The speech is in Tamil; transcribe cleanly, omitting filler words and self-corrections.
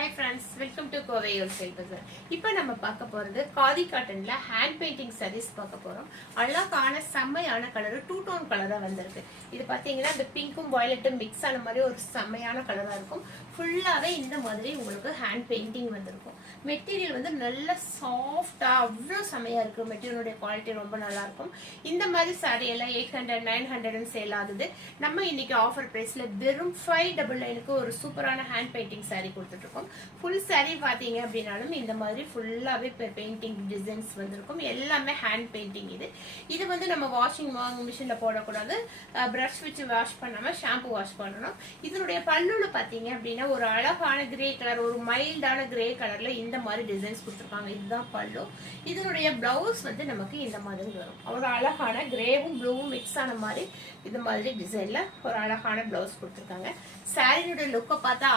Hi friends, welcome to Kovai wholesale Bazaar. இப்போ நம்ம பார்க்க போகிறது காதி காட்டனில் ஹேண்ட் பெயிண்டிங் சாரீஸ் பார்க்க போகிறோம். அழகான செம்மையான கலரு, டூ டோன் கலராக வந்திருக்கு. இது பார்த்தீங்கன்னா இந்த பிங்க்கும் வயலட்டும் மிக்ஸ் ஆன மாதிரி ஒரு செம்மையான கலராக இருக்கும். ஃபுல்லாகவே இந்த மாதிரி உங்களுக்கு ஹேண்ட் பெயிண்டிங் வந்திருக்கும். மெட்டீரியல் வந்து நல்ல சாஃப்டாக அவ்வளோ செம்மையாக இருக்குது. மெட்டீரியலுடைய குவாலிட்டி ரொம்ப நல்லாயிருக்கும். இந்த மாதிரி சாரீ எல்லாம் 800 900 சேல் ஆகுது. நம்ம இன்னைக்கு ஆஃபர் ப்ரைஸில் வெறும் 599க்கு ஒரு சூப்பரான ஹேண்ட் பெயிண்டிங் சாரீ கொடுத்துட்ருக்கோம். ஃபுல் சாரீ பாத்தீங்க அப்படின்னாலும் இந்த மாதிரி ஃபுல்லாவே பெயிண்டிங் டிசைன்ஸ் வந்திருக்கும். எல்லாமே ஹேண்ட் பெயிண்டிங். இது வந்து நம்ம வாஷிங் மிஷின்ல போடக்கூடாது. பிரஷ் வச்சு வாஷ் பண்ணாம ஷாம்பு வாஷ் பண்ணணும். இதனுடைய பல்லுல பாத்தீங்க அப்படின்னா ஒரு அழகான கிரே கலர், ஒரு மைல்டான கிரே கலர்ல இந்த மாதிரி டிசைன்ஸ் கொடுத்துருக்காங்க. இதுதான் பல்லு. இதனுடைய பிளவுஸ் வந்து நமக்கு இந்த மாதிரி வரும். ஒரு அழகான கிரேவும் ப்ளூவும் மிக்ஸ் ஆன மாதிரி இந்த மாதிரி டிசைன்ல ஒரு அழகான பிளவுஸ் கொடுத்துருக்காங்க. சாரியோட லுக்கை பார்த்தா